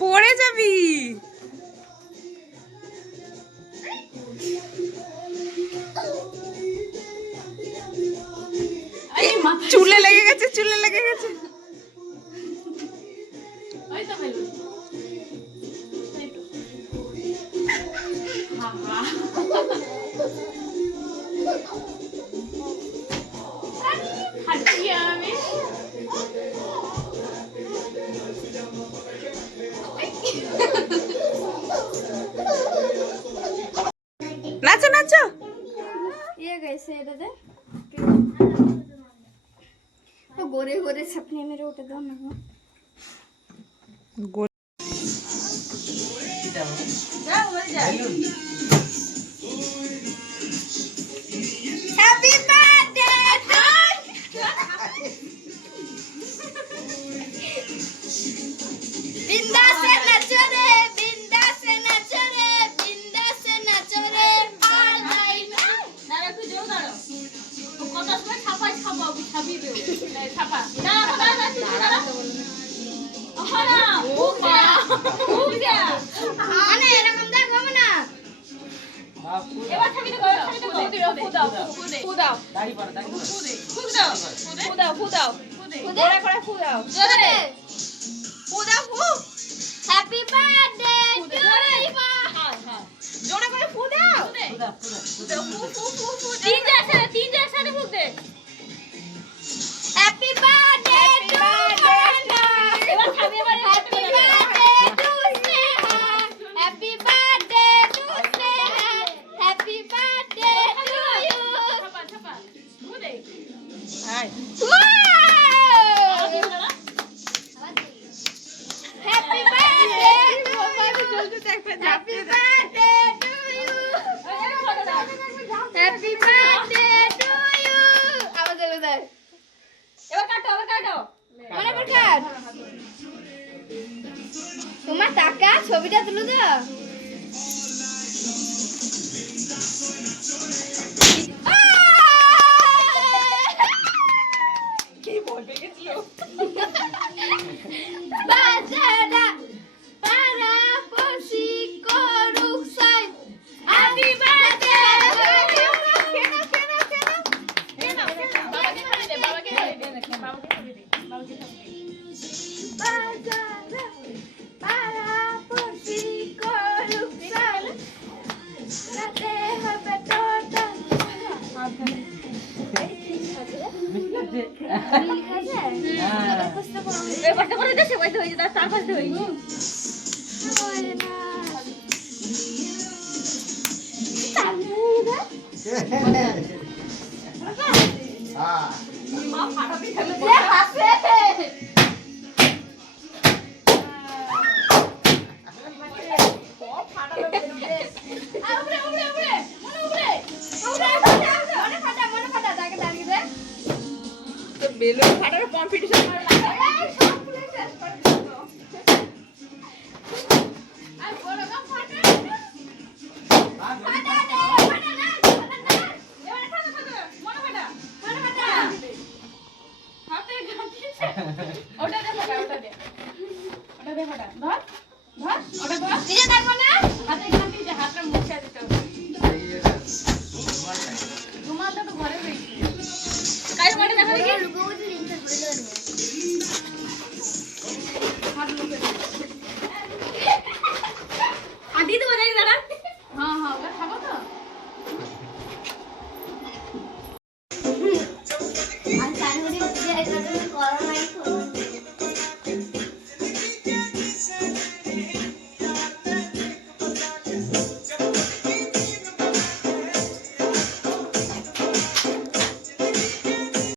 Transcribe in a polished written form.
পড়ে যাবি। চুলে লেগে গেছে, চুলে লেগে গেছে। নাচো নাচো। ये कैसे दादा तो गोरे गोरे सपने मेरे उठे दो ना हैप्पी बर्थडे बिंदा से नाचो रे, बिंदा से नाचो रे, बिंदा से नाचो रे। हैप्पी बर्थडे जोड़ा करे फू दाओ तीन जैसे नहीं फूकते हैप्पी बर्थडे टू एबार खाबे एबार happy birthday to Sneha happy birthday to Sneha happy birthday to you छपा फू दे hi happy birthday to happy birthday to you happy birthday to you आवाज दे এবার কাটো মানে এবার কাট তোমার টাকা ছবিটা তুলো তো কি বলবে গেছিল বাজারা পারা পসি করুক সাই হ্যাপি বার্থডে বেলুন ফাটার কম্পিটিশন করে লাগে সব ফুলে শেষ করে দিল আর বড় গা ফাটা ফাটা দে ফাটা না এবারে ফাটা মনে ফাটা হাতে গাঁথিছে ওটা দে ফাটা ধর ওটা ধর নিজে দেখো না হাতে গাঁথিছে হাতটা মুছে দিতে হবে ঘুমাতে তো ঘরে রইছি কাই মানে দেখা দেখি आधी तो बनाएगी दादा हाँ